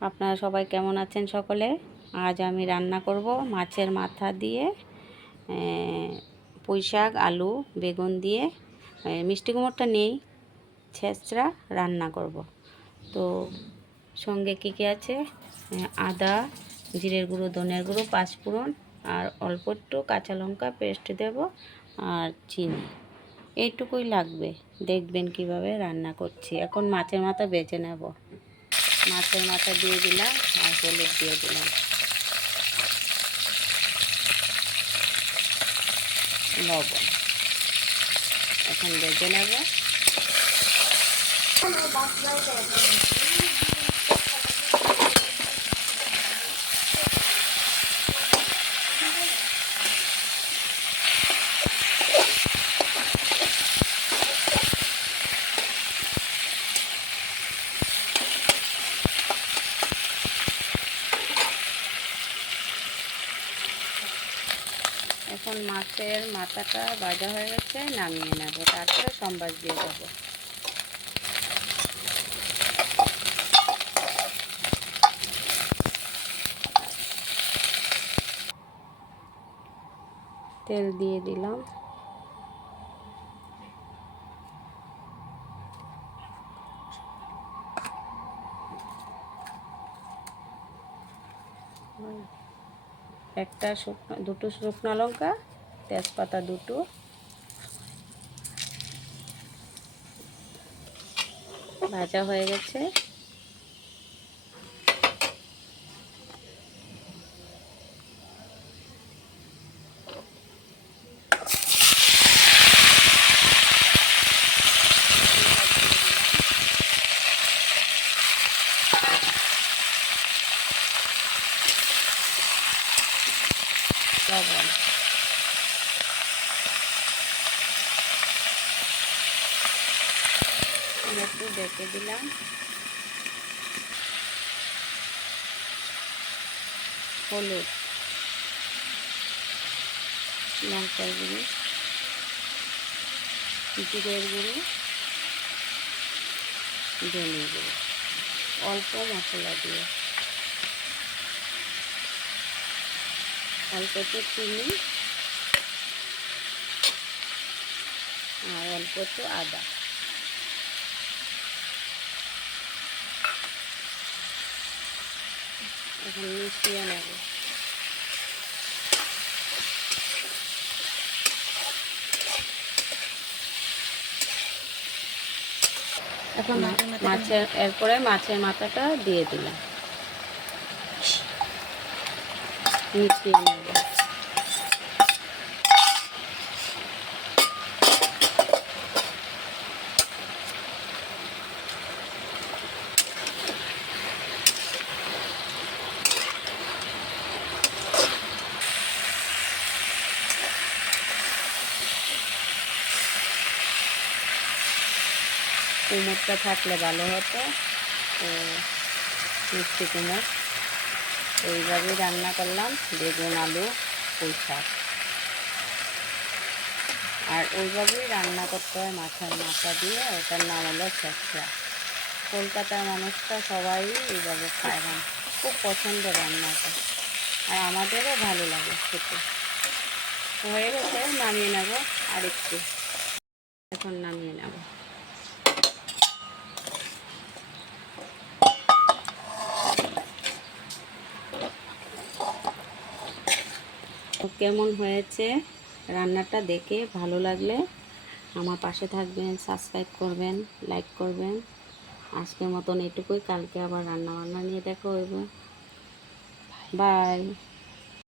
আপনারা সবাই কেমন আছেন সকলে? আজ আমি রান্না করব মাছের মাথা দিয়ে পুঁই শাক, আলু, বেগুন দিয়ে মিষ্টি কুমড়োটা নেই, ছেঁচড়া রান্না করব। তো সঙ্গে কী কী আছে? আদা, জিরের গুঁড়ো, ধনের গুঁড়ো, পাঁচফোড়ন আর অল্প একটু কাঁচা লঙ্কা পেস্ট দেব আর চিনি, এইটুকুই লাগবে। দেখবেন কিভাবে রান্না করছি। এখন মাছের মাথা বেছে নেব। মাছের মাথা দিয়ে দিলাম আর হলুদ দিয়ে দিলাম, লবণ। এখন ভেজে নেব। এখন মাছের মাথাটা ভাজা হয়ে গেছে, নামিয়ে নেব। তারপরে সম্বাস দিয়ে দেব। তেল দিয়ে দিলাম। দুটো শুকনো লঙ্কা, তেজপাতা দুটো, ভাজা হয়ে গেছে। লবণ, একটু ঢেকে দিলাম। হলুদ, লঙ্কার গুঁড়ো, জিরের গুঁড়ো, ধনের গুঁড়ো, অল্প মশলা দিয়ে, অল্প একটু চিনি আর অল্প একটু আদা। এখন মিশিয়ে নেব। এখন এরপরে মাছের মাথাটা দিয়ে দিলাম, মিশিয়ে নেব। কুমড়টা থাকলে ভালো হতো, তো মিষ্টি কুমড়। এইভাবেই রান্না করলাম বেগুন, আলু, পুঁই শাক। আর ওইভাবেই রান্না করতে হয় মাছের মাথা দিয়ে। ওটার নাম হলো ছেঁচড়া। কলকাতার মানুষটা সবাই এইভাবে খায়, খুব পছন্দ রান্নাটা, আর আমাদেরও ভালো লাগে খেতে। হয়ে গেছে, নামিয়ে নেব। আর একটু, এখন নামিয়ে নেব। কেমন হয়েছে রান্নাটা দেখে ভালো লাগলে আমার পাশে থাকবেন, সাবস্ক্রাইব করবেন, লাইক করবেন। আজকের মতন এটুকুই। কালকে আবার রান্না বান্না নিয়ে দেখা হইব। বাই।